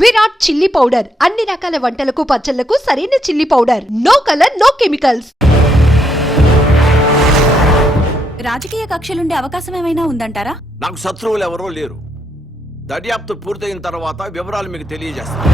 Virat chilli powder అన్ని రకాల వంటలకు పచ్చళ్లకు సరైన chilli powder. No colour, no chemicals. రాజకీయ కక్షలుండే అవకాశం ఏమైనా ఉందంటారా? నాకు శత్రువులు ఎవరూ లేరు. దర్యాప్తు పూర్తయిన తర్వాత వివరాలు మీకు తెలియజేస్తాను.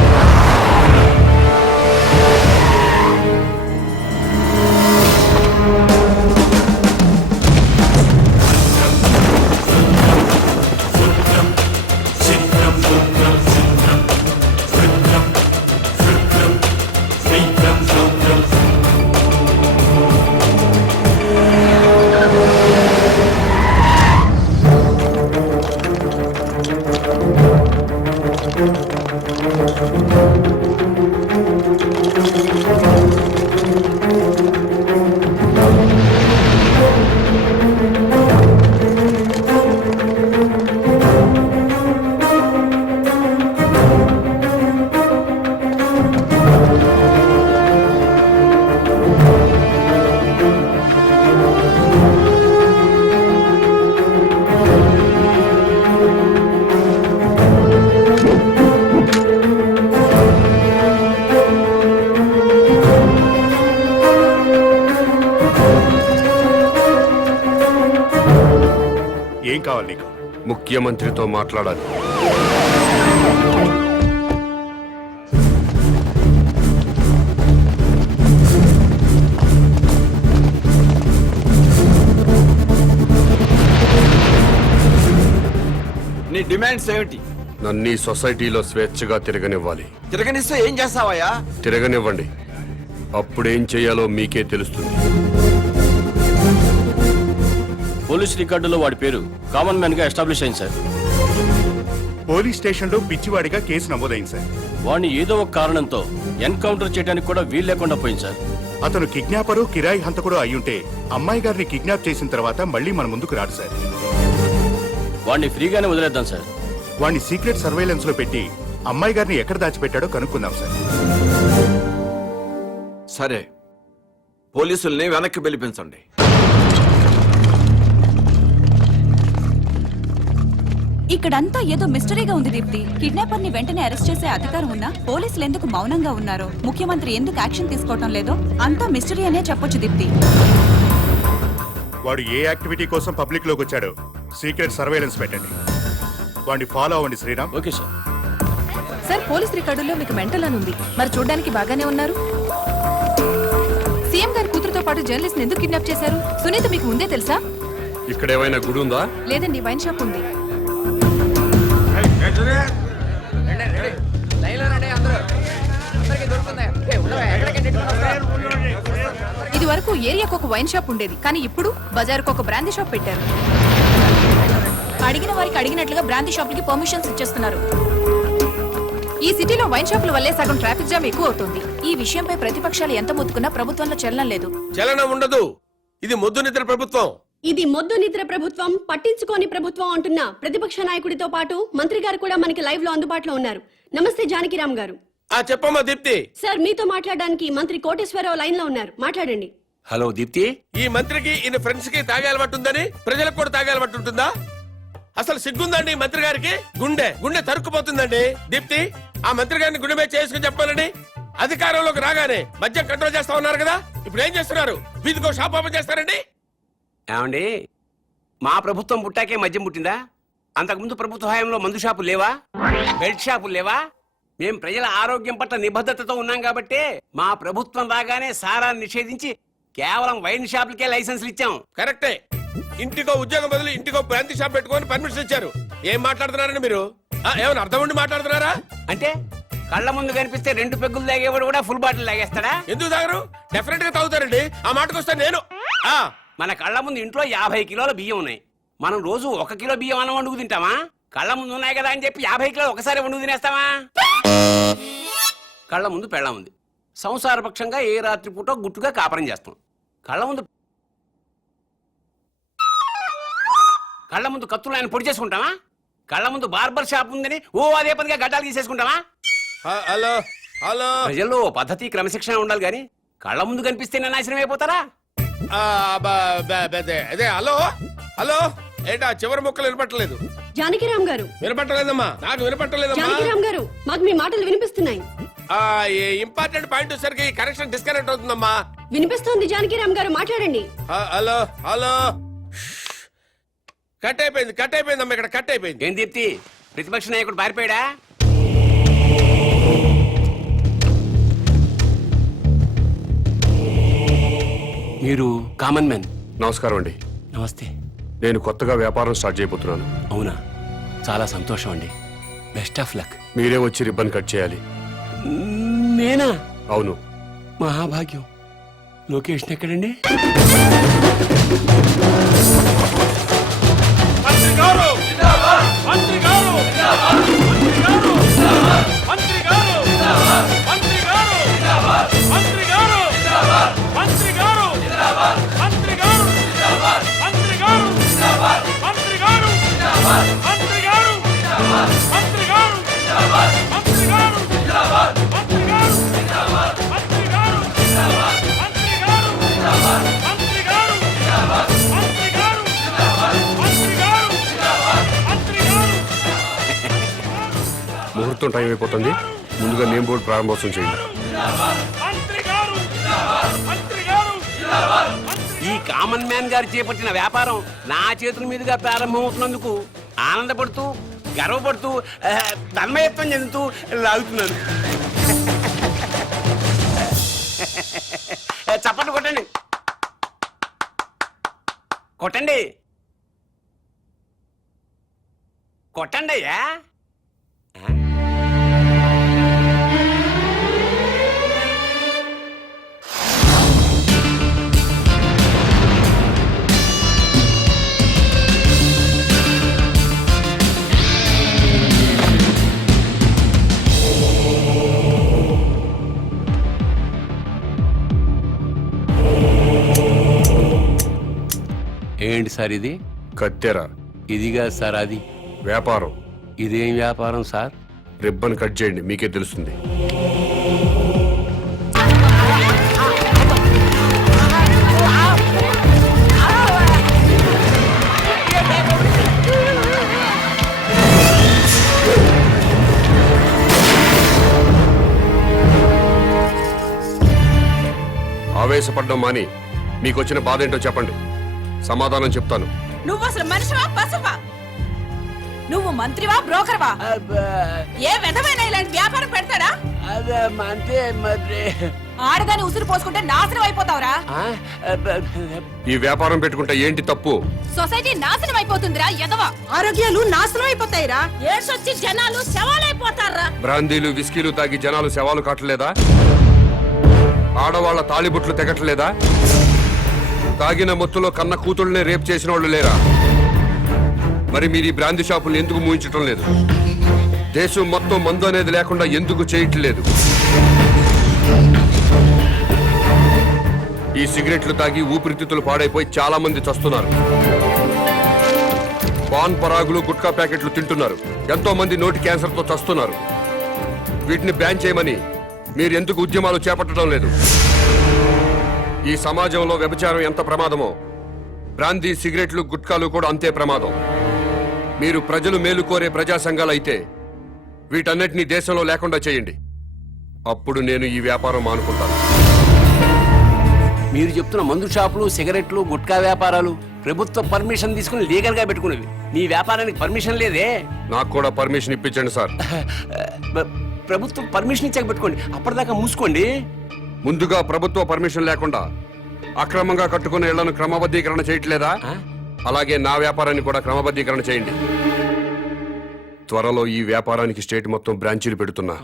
ఏం కావాలి నీకు? ముఖ్యమంత్రితో మాట్లాడాలి. నీ డిమాండ్స్ ఏమిటి? నన్ను ఈ సొసైటీలో స్వేచ్ఛగా తిరగనివ్వాలి. తిరగనిస్తే ఏం చేస్తావయ్యా? తిరగనివ్వండి, అప్పుడేం చేయాలో మీకే తెలుస్తుంది. పోలీస్ రికార్డులో వాడి పేరు కామన్ మ్యాన్ గా ఎస్టాబ్లిష్ అయింది సార్. పోలీస్ స్టేషన్ లో పిచ్చివాడిగా కేసు నమోదైంది సార్. వాడిని ఏదో ఒక కారణంతో ఎన్కౌంటర్ చేయడానికి కూడా వీలు లేకుండా పోయింది సార్. అతను కిడ్నాపరు, కిరాయి హంతకుడు అయ్యుంటే అమ్మాయి గారిని కిడ్నాప్ చేసిన తర్వాత మళ్ళీ మన ముందుకు రాడు సార్. వాడిని ఫ్రీగానే వదిలేద్దాం సార్. వాడిని సీక్రెట్ సర్వేలెన్స్ లో పెట్టి అమ్మాయి గారిని ఎక్కడ దాచిపెట్టాడో కనుక్కుందాం సార్. సరే, పోలీసుల్ని వెనక్కి పిలిపించండి. ఇక్కడంతా ఏదో మిస్టరీగా ఉంది దీప్తి. కిడ్నాపర్ ని వెంటనే అరెస్ట్ చేసే అధికారం ఉన్నా పోలీసులు ఎందుకు మౌనంగా ఉన్నారో, ముఖ్యమంత్రి ఎందుకు యాక్షన్ తీసుకోవటం లేదో అంతా మిస్టరీ అనే చెప్పొచ్చు దీప్తి. వాడు ఏ యాక్టివిటీ కోసం పబ్లిక్ లోకి వచ్చాడో సీక్రెట్ సర్వేలెన్స్ పెట్టండి. వాడిని ఫాలో అవ్వండి Sriram. Okay sir. Sir, police రికార్డుల్లో మీకు మెంటల్ అని ఉంది. మరి చూడడానికి బాగానే ఉన్నారు. సీఎం గారి కూతురుతో పాటు జర్నలిస్ట్ ఎందుకు కిడ్నాప్ చేశారు? సునీత మీకు ముందే తెలుసా? ఇక్కడ ఏమైనా గుడి ఉందా? లేదండి, వైన్ షాప్ ఉంది. ఇది వరకు ఏరియాకు ఒక వైన్ షాప్ ఉండేది, కానీ ఇప్పుడు బజార్కు ఒక బ్రాందీ షాప్ పెట్టారు. అడిగిన వారికి అడిగినట్లుగా బ్రాందీ షాపులకి పర్మిషన్స్ ఇచ్చేస్తున్నారు. ఈ సిటీలో వైన్ షాపుల వల్లే సగం ట్రాఫిక్ జామ్ ఎక్కువ అవుతుంది. ఈ విషయంపై ప్రతిపక్షాలు ఎంత మొత్తుకున్నా ప్రభుత్వంలో చలనం లేదు. చలనం ఉండదు. ఇది మొద్దు నిద్ర ప్రభుత్వం. ఇది మొద్దు నిద్ర ప్రభుత్వం, పట్టించుకోని ప్రభుత్వం అంటున్న ప్రతిపక్ష నాయకుడితో పాటు మంత్రి గారు కూడా మనకి లైవ్ లో అందుబాటులో ఉన్నారు. నమస్తే జానకిరామ్ గారు. చెప్పమ్మా దీప్తి. సార్, మీతో మాట్లాడడానికి మంత్రి కోటేశ్వరరావు లైన్ లో ఉన్నారు, మాట్లాడండి. హలో దీప్తి. ఈ మంత్రికి ఈయన ఫ్రెండ్స్ కి తాగే అలవాటు ఉందని ప్రజలకు కూడా తాగే అలవాటు ఉంటుందా? అసలు సిగ్గుందండి మంత్రి గారికి? గుండె తరుక్కుపోతుందండి. దీప్తి, ఆ మంత్రి గారిని గుండె మీద చేసుకుని చెప్పాలని అధికారంలోకి రాగానే మద్యం కంట్రోల్ చేస్తా ఉన్నారు కదా, ఇప్పుడు ఏం చేస్తున్నారు? వీధికో షాప్ ఓపెన్ చేస్తారండి. ఏమండి, మా ప్రభుత్వం పుట్టాకే మద్యం పుట్టిందా? అంతకుముందు ప్రభుత్వ హయాంలో మందు షాపులు లేవా? బెల్ట్ షాపులు లేవా? మేం ప్రజల ఆరోగ్యం పట్ల నిబద్ధతతో ఉన్నాం కాబట్టి మా ప్రభుత్వం రాగానే సారాన్ని నిషేధించి కేవలం వైన్ షాపులకే లైసెన్సులు ఇచ్చాం. కరెక్టే. ఇంటికో ఉద్యోగం బదులు ఇంటికో బ్రాంతి షాప్ పెట్టుకొని పర్మిషన్ ఇచ్చారు. ఏం మాట్లాడుతున్నారండి మీరు? ఏమైనా అర్థం ఉండి మాట్లాడుతున్నారా? అంటే కళ్ళ ముందు కనిపిస్తే 2 పెగ్గులు తాగేవాడు కూడా ఫుల్ బాటిల్ తాగేస్తాడా? ఎందుకు తాగరు? డెఫినెట్ గా తాగుతారండి. ఆ మాటకు వస్తే నేను మన కళ్ళ ముందు ఇంట్లో 50 కిలోల బియ్యం ఉన్నాయి. మనం రోజు 1 కిలో బియ్యం అన్నం వండుకు తింటామా? కళ్ళ ముందు ఉన్నాయి కదా అని చెప్పి 50 కిలోలు ఒకసారి వండుకు తినేస్తామా? కళ్ళ ముందు పెళ్ళం ఉంది. సంసారపక్షంగా ఏ రాత్రి పూట గుట్టుగా కాపురం చేస్తాం. కళ్ళ ముందు కత్తులు ఆయన పొడి చేసుకుంటామా? కళ్ళ ముందు బార్బర్ షాప్ ఉందని అదే పదిగా గడ్డాలు తీసేసుకుంటామా? హలో హలో ప్రజల్లో పద్ధతి క్రమశిక్షణ ఉండాలి గాని కళ్ళ ముందు కనిపిస్తే నాశనం అయిపోతారా? అదే హలో హలో ఏంటా చివరి ముక్కలు వినపట్టలేదు. జానకిరామ్ గారు, వినపట్టలేదమ్మా, నాకు వినపట్టలేదమ్మా. జానకిరామ్ గారు, మాకు మీ మాటలు వినిపిస్తున్నాయి. ఇంపార్టెంట్ పాయింట్ వచ్చేసరికి కనెక్షన్ డిస్కనెక్ట్ అవుతుందమ్మా. వినిపిస్తోంది జానకిరామ్ గారు, మాట్లాడండి. హలో హలో కట్ అయిపోయిందమ్మా, ఇక్కడ కట్ అయిపోయింది. ఏం దీప్తి, ప్రతిపక్ష నాయకుడు పారిపోయాడా? మీరు కామన్ మ్యాన్. నమస్కారం అండి. నమస్తే. నేను కొత్తగా వ్యాపారం స్టార్ట్ చేయబోతున్నాను. అవునా, చాలా సంతోషం అండి. Best of luck. మీరే వచ్చి రిబ్బన్ కట్ చేయాలి. నేనా? అవును. మహాభాగ్యం. లొకేషన్ ఎక్కడండి? ముహూర్తం టైం అయిపోతుంది. ముందుగా నేమ్ బోర్డు ప్రారంభోత్సవం చేయండి. ఈ కామన్ మ్యాన్ గారు చేపట్టిన వ్యాపారం నా చేతుల మీదుగా ప్రారంభమవుతున్నందుకు ఆనందపడుతూ, గర్వపడుతూ, తన్మయత్వం చెందుతూ లాగుతున్నాను. చప్పట్లు కొట్టండి, కొట్టండి, కొట్టండి అయ్యా. ఏంటి సార్ ఇది? కత్తెర. ఇదిగా సార్ అది వ్యాపారం. ఇదేం వ్యాపారం సార్? రిబ్బన్ కట్ చేయండి, మీకే తెలుస్తుంది. ఆవేశపడ్డం మాని మీకు వచ్చిన బాధ ఏంటో చెప్పండి, సమాధానం చెప్తాను. నువ్వు అసలు మనిషివా పశువా? నువ్వు మంత్రివా బ్రోకర్వా? ఏ విధమైన ఇలాంటి వ్యాపారం పెడతాడా? ఆడదాన్ని ఉసురు పోసుకుంటే నాశనం అయిపోతావురా. ఈ వ్యాపారం పెట్టుకుంటే ఏంటి తప్పు? సొసైటీ నాశనం అయిపోతుందిరా ఎదవా. ఆరోగ్యాలు నాశనం అయిపోతాయిరా. ఏడ్సొచ్చి జనాలు శవాలైపోతారా. బ్రాందీలు విస్కీలు తాగి జనాలు శవాలు కాటలేదా? ఆడవాళ్ల తాళిబుట్లు తెగట్లేదా? తాగిన మొత్తులో కన్న కూతుళ్ళనే రేప్ చేసిన వాళ్ళు లేరా? మరి మీరు ఈ బ్రాందీ షాపులు ఎందుకు మూయించటం లేదు? దేశం మొత్తం మందు అనేది లేకుండా ఎందుకు చేయట్లేదు? ఈ సిగరెట్లు తాగి ఊపిరితిత్తులు పాడైపోయి చాలా మంది చస్తున్నారు. పాన్ పరాగులు, గుట్కా ప్యాకెట్లు తింటున్నారు. ఎంతో మంది నోటి క్యాన్సర్తో చస్తున్నారు. వీటిని బ్యాన్ చేయమని మీరు ఎందుకు ఉద్యమాలు చేపట్టడం లేదు? ఈ సమాజంలో వ్యభిచారం ఎంత ప్రమాదమో బ్రాందీ, సిగరెట్లు, గుట్కాలు కూడా అంతే ప్రమాదం. మీరు ప్రజలు మేలు కోరే ప్రజా సంఘాలు అయితే వీటన్నిటినీ దేశంలో లేకుండా చేయండి. అప్పుడు నేను ఈ వ్యాపారం మానుకుంటాను. మీరు చెప్తున్న మందు షాపులు, సిగరెట్లు, గుట్కా వ్యాపారాలు ప్రభుత్వ పర్మిషన్ తీసుకుని లీగల్ గా పెట్టుకునేవి. మీ వ్యాపారానికి పర్మిషన్ లేదే. నాకు కూడా పర్మిషన్ ఇప్పించండి సార్. ప్రభుత్వం పర్మిషన్ ఇచ్చాక పెట్టుకోండి, అప్పటిదాకా మూసుకోండి. ముందుగా ప్రభుత్వ పర్మిషన్ లేకుండా అక్రమంగా కట్టుకున్న ఇళ్లను క్రమబద్ధీకరణ చేయట్లేదా? అలాగే నా వ్యాపారాన్ని కూడా క్రమబద్ధీకరణ చేయండి. త్వరలో ఈ వ్యాపారానికి స్టేట్ మొత్తం బ్రాంచీలు పెడుతున్నా.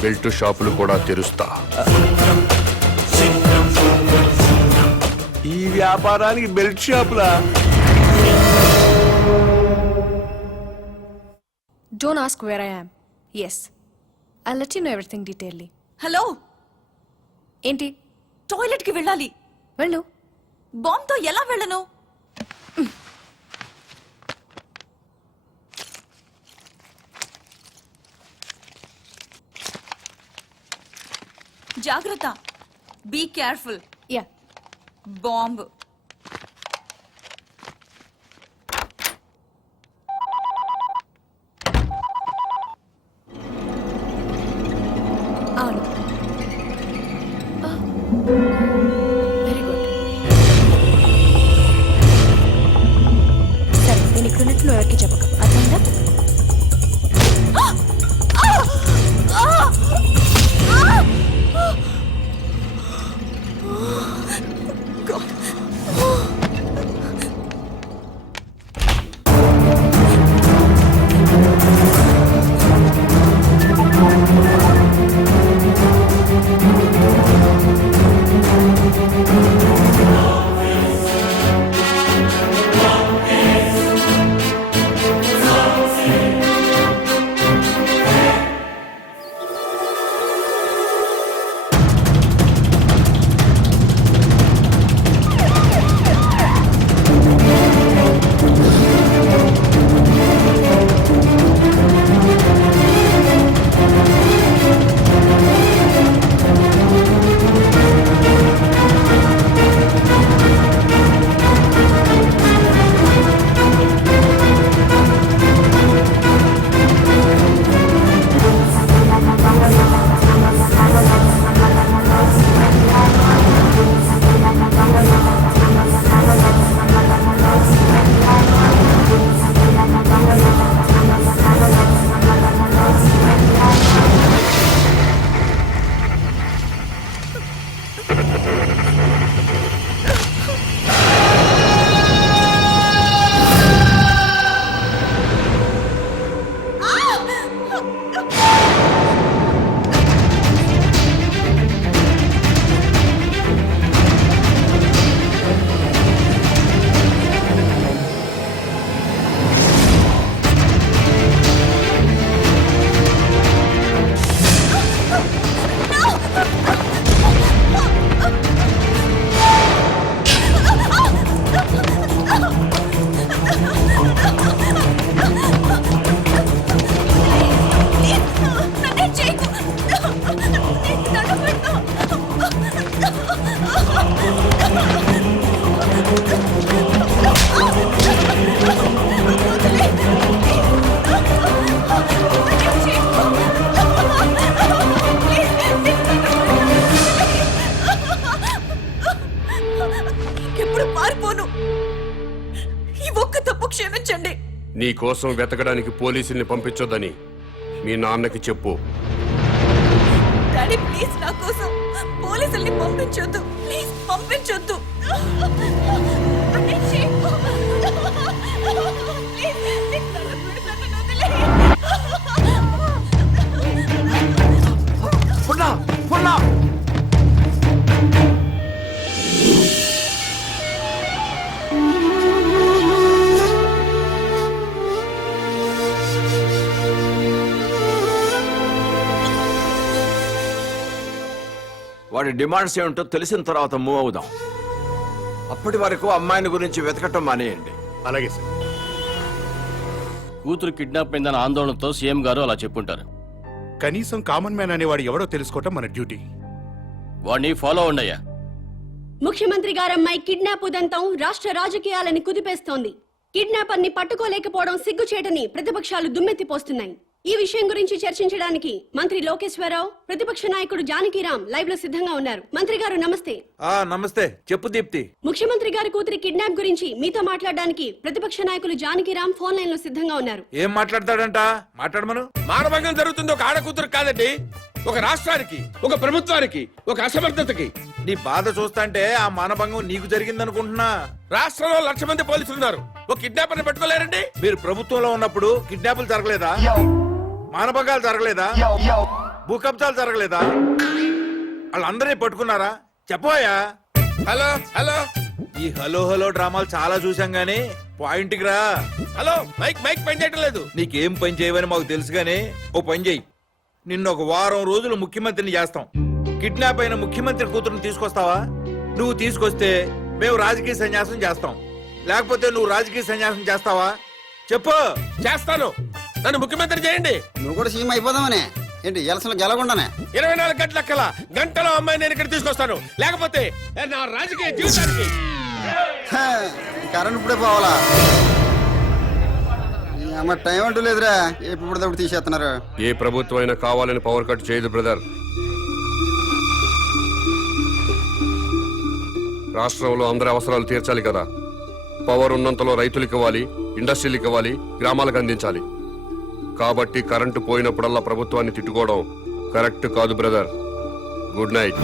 బెల్ట్ షాపులు కూడా తెరుస్తా. ఈ వ్యాపారానికి belt షాపులా? Don't ask where I am. Yes, I'll let you know everything detailedly. Hello, ఏంటి? టాయిలెట్ కి వెళ్ళాలి. వెళ్ళు. బాంబ్ తో ఎలా వెళ్ళను? జాగ్రత్త. Be careful. యా. బాంబు. అవును. Very good. సరే, నేను ఇక్కడ ఉన్నట్లు నువ్వు ఎవరికి చెప్పక, అర్థమైందా? ఎప్పుడు పారిపోను. ఈ ఒక్క తప్పు క్షమించండి. నీ కోసం వెతకడానికి పోలీసుల్ని పంపించొద్దని మీ నాన్నకి చెప్పు. డాడీ ప్లీజ్ నా కోసం పోలీసుల్ని పంపించొద్దు. ప్లీజ్ పంపించొద్దు. వాడి డిమాండ్స్ ఏమిటో తెలిసిన తర్వాత మూవ్ అవుదాం. అప్పటి వరకు అమ్మాయిని గురించి వెతకటం మానేయండి. అలాగే సార్. కూతురు కిడ్నాప్ అయిందన్న ఆందోళనతో సీఎం గారు అలా చెప్పుంటారు. కనీసం కామన్ మ్యాన్ అనేవాడు ఎవడో తెలుసుకోవటం మన డ్యూటీ. వాడిని ఫాలో అవ్వండియ్యా. ముఖ్యమంత్రి గారమ్మాయి కిడ్నాప్ ఉదంతం రాష్ట్ర రాజకీయాలని కుదిపేస్తోంది. కిడ్నాపర్ ని పట్టుకోలేకపోవడం సిగ్గుచేటని ప్రతిపక్షాలు దుమ్మెత్తిపోస్తున్నాయి. ఈ విషయం గురించి చర్చించడానికి మంత్రి లోకేశ్వరరావు, ప్రతిపక్ష నాయకుడు జానకిరాం లైవ్ లో సిద్ధంగా ఉన్నారు. మంత్రి గారు నమస్తే. నమస్తే. చెప్పు దీప్తి. ముఖ్యమంత్రి గారి కూతురి కిడ్నాప్ గురించి మీతో మాట్లాడడానికి ప్రతిపక్ష నాయకులు జానకిరాం ఫోన్ లైన్ లో సిద్ధంగా ఉన్నారు. ఏం మాట్లాడతాడంట? మాట్లాడమను. మానభంగం జరుగుతుంది ఒక ఆడకూతురు కాదండి, ఒక రాష్ట్రానికి, ఒక ప్రభుత్వానికి, ఒక అసమర్థతకి. నీ బాధ చూస్తాంటే ఆ మానభంగం నీకు జరిగిందనుకుంటున్నా. రాష్ట్రంలో 1,00,000 మంది పోలీసులు ఉన్నారు, ఒక కిడ్నాపర్ ని పట్టుకోలేరండి. మీరు ప్రభుత్వంలో ఉన్నప్పుడు కిడ్నాపులు జరగలేదా? మానభంగాలు జరగలేదా? భూకబ్జాలు జరగలేదా? వాళ్ళందరినీ పట్టుకున్నారా? చెప్పోయా. Hello hello. ఈ హలో హలో డ్రామాలు చాలా చూసాం గానీ పాయింట్కి రా. హలో, మైక్ మైక్ పని చేయటం లేదు. నీకేం పని చేయవని మాకు తెలుసు గానీ ఓ పని చెయ్యి. నిన్న ఒక వారం రోజులు ముఖ్యమంత్రిని చేస్తాం. కిడ్నాప్ అయిన ముఖ్యమంత్రి కూతురుని తీసుకొస్తావా? నువ్వు తీసుకొస్తే మేము రాజకీయ సన్యాసం చేస్తాం, లేకపోతే నువ్వు రాజకీయ సన్యాసం చేస్తావా? చెప్పు. చేస్తాను. నన్ను ముఖ్యమంత్రి చేయండి. నువ్వు కూడా సీఎం అయిపోదామనే. ఏంటి ఎలసలు గెలకుండానే 24 గంటల కల గంటలో అమ్మాయి నేను ఇక్కడ తీసుకొస్తాను, లేకపోతే నా రాజకీయ జీవితానికి కరెంట్ ఇప్పుడే పోవాలా? అమ్మ టైం అంటూ లేదురా, ఎప్పుడు తీసేస్తున్నారు. ఏ ప్రభుత్వం అయినా కావాలని పవర్ కట్ చేయదు బ్రదర్. రాష్ట్రంలో అందరి అవసరాలు తీర్చాలి కదా. పవర్ ఉన్నంతలో రైతులకు ఇవ్వాలి, ఇండస్ట్రీలకు ఇవ్వాలి, గ్రామాలకు అందించాలి. కాబట్టి కరెంటు పోయినప్పుడల్లా ప్రభుత్వాన్ని తిట్టుకోవడం కరెక్ట్ కాదు బ్రదర్. Good night.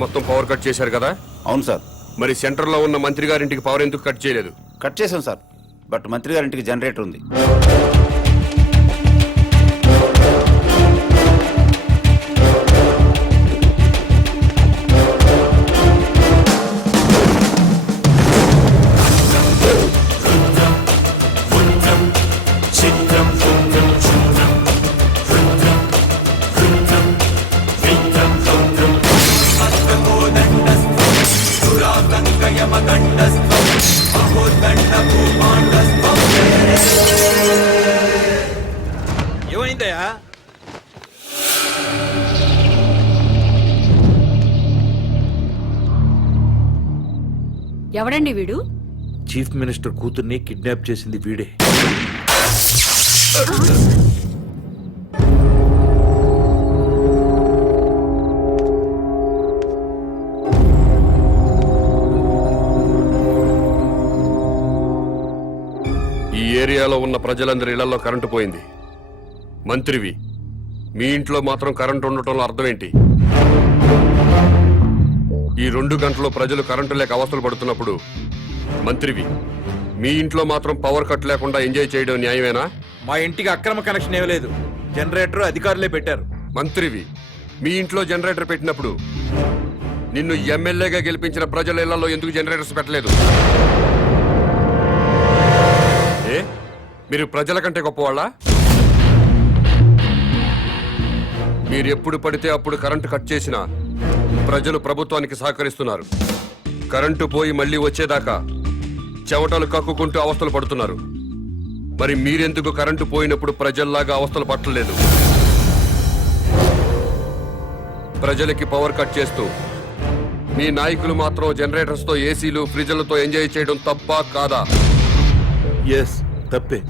మొత్తం పవర్ కట్ చేశారు కదా? అవును సార్. మరి సెంటర్ లో ఉన్న మంత్రి గారింటికి పవర్ ఎందుకు కట్ చేయలేదు? కట్ చేసాం సార్, బట్ మంత్రి గారింటికి జనరేటర్ ఉంది. ఏమైందయ్యా? ఎవడండి వీడు? చీఫ్ మినిస్టర్ కూతుర్ని కిడ్నాప్ చేసింది వీడే. ఈ ఏరియాలో ఉన్న ప్రజలందరి ఇళ్లలో కరెంటు పోయింది. మంత్రివి, మీ ఇంట్లో మాత్రం కరెంటు ఉండటంలో అర్థం ఏంటి? ఈ 2 గంటల్లో ప్రజలు కరెంటు లేక అవస్థలు పడుతున్నప్పుడు మంత్రివి, మీ ఇంట్లో మాత్రం పవర్ కట్ లేకుండా ఎంజాయ్ చేయడం న్యాయమేనా? మా ఇంటికి అక్రమ కనెక్షన్ ఇవ్వలేదు, జనరేటర్ అధికారులే పెట్టారు. మంత్రివి, మీ ఇంట్లో జనరేటర్ పెట్టినప్పుడు నిన్ను ఎమ్మెల్యేగా గెలిపించిన ప్రజల ఇళ్లలో ఎందుకు జనరేటర్స్ పెట్టలేదు? ఏ మీరు ప్రజల కంటే గొప్పవాళ్ళా? మీరు ఎప్పుడు పడితే అప్పుడు కరెంటు కట్ చేసినా ప్రజలు ప్రభుత్వానికి సహకరిస్తున్నారు. కరెంటు పోయి మళ్ళీ వచ్చేదాకా చెమటలు కక్కుకుంటూ అవస్థలు పడుతున్నారు. మరి మీరెందుకు కరెంటు పోయినప్పుడు ప్రజల్లాగా అవస్థలు పట్టలేదు? ప్రజలకి పవర్ కట్ చేస్తూ మీ నాయకులు మాత్రం జనరేటర్స్ తో, ఏసీలు, ఫ్రిడ్జ్లతో ఎంజాయ్ చేయడం తప్పా కాదా? ఎస్, తప్పే.